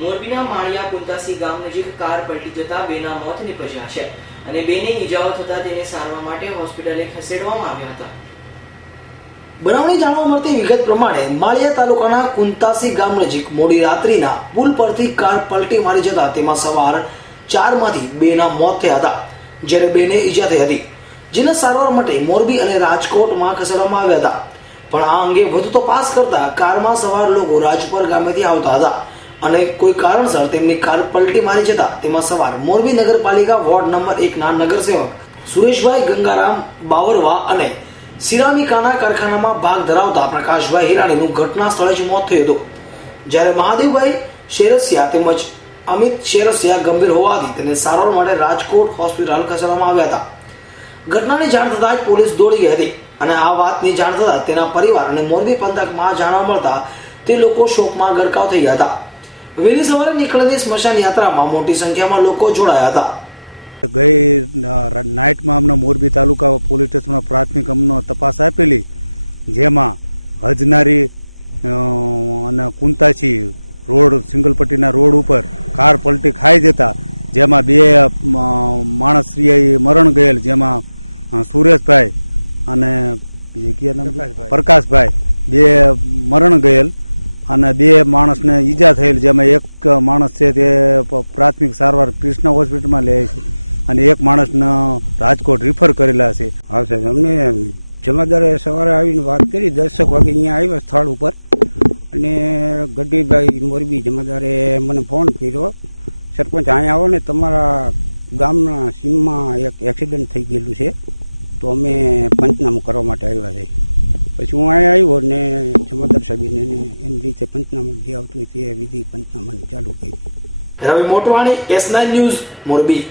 મોરબીના માળિયા કુંતાસી ગામ નજીક કાર પલટી જતા બેના મોત નીપજ્યા છે અને બેને ઈજાઓ થતા તેને સારવાર માટે હોસ્પિટલે ખસેડવામાં આવ્યા હતા. બનાવની જાણવા મળતી વિગત પ્રમાણે માળિયા તાલુકાના કુંતાસી ગામ નજીક મોડી રાત્રિના પુલ પરથી કાર પલટી મારી જતા તેમાં સવાર 4 માંથી 2 ના મોત થયા હતા, જ્યારે બેને ઈજા થઈ હતી, જેને સારવાર માટે મોરબી અને રાજકોટમાં ખસેડવામાં આવ્યા હતા. પણ આ અંગે વધુ તપાસ કરતા કારમાં સવાર લોકો રાજપર ગામેથી આવતા હતા અને કોઈ કારણસર તેમની કાર પલટી મારી જતા તેમાં સવાર મોરબી નગરપાલિકા વોર્ડ નંબર 1 ના નગરસેવક સુરેશભાઈ ગંગારામ બાવરવા અને સિરામિકાના કારખાનામાં ભાગ ધરાવતા પ્રકાશભાઈ હિરાણીનું ઘટના સ્થળે જ મોત થયું હતું, જ્યારે મહાદેવભાઈ શેરસિયા તેમજ અમિત શેરસિયા ગંભીર હોવાથી તેને સારવાર માટે રાજકોટ હોસ્પિટલ ખસેડવામાં આવ્યા હતા. ઘટનાની જાણ થતાં જ પોલીસ દોડી ગઈ હતી અને આ વાતની જાણ થતાં તેના પરિવાર અને મોરબી પંથકમાં જાણવા મળતા તે લોકો શોકમાં ગરકાવ થઈ ગયા હતા. વહેલી સવારે નીકળેલી સ્મશાન યાત્રામાં મોટી સંખ્યામાં લોકો જોડાયા હતા. ગઈ નાઇટમાં અમને મોરબી તાલુકા પોલીસ સ્ટેશનમાં પ્રાથમિક અમને તપાસ આપેલી, જેમાં હજનારી અને કુંતાસી રોડ સિંગલપટ્ટીના રોડ ઉપર કાર પલટી ખાઈ જતા જેમાં 2 માણસ મરણ ગયેલ, જેમાં સુરેશભાઈ અને પ્રકાશભાઈ 2 મરણ ગયેલ અને 2 માણસને ઈજા થયેલ, જેમાં એક માણસ છે તે પ્રાથમિક સારવાર કૃષ્ણ હોસ્પિટલમાં લે છે અને એક માણસને રાજકોટ રિફર કરેલા છે. હા સાહેબ, અમને જમાદારે સવારે આવીને વાત કરી, 10 વાગે અહીંયા આવ્યા સ્થળ ઉપર અને ગઢવીભાઈ મોરબી જમાદારે મને ફોન કર્યો, સરપંચ અહીંયા આવો ને, તમારા ગામના સીમમાં એક એક્સિડન્ટ થઈ ગયેલું છે તો અમે પંચનામું કરવા માટે આવ્યા છે. પછી હું અહીંયા આવ્યો ને જમાદાર સાહેબને એની રીતે પંચનામું જે આવતું હોય તે વિધિ પંચનામાની ચાલુ કરી. રવિ મોટવાણી, S9 ન્યૂઝ, મોરબી.